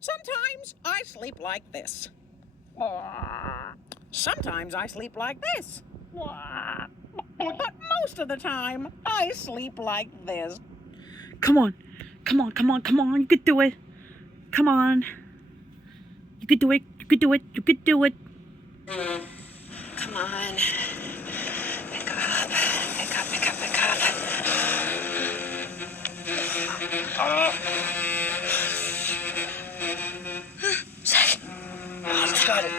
Sometimes I sleep like this. Sometimes I sleep like this. But most of the time, I sleep like this. Come on. Come on, come on, come on. You could do it. Come on. You could do it. You could do it. You could do it. Come on. Pick up. Pick up, pick up, pick up. Zach, he's got it.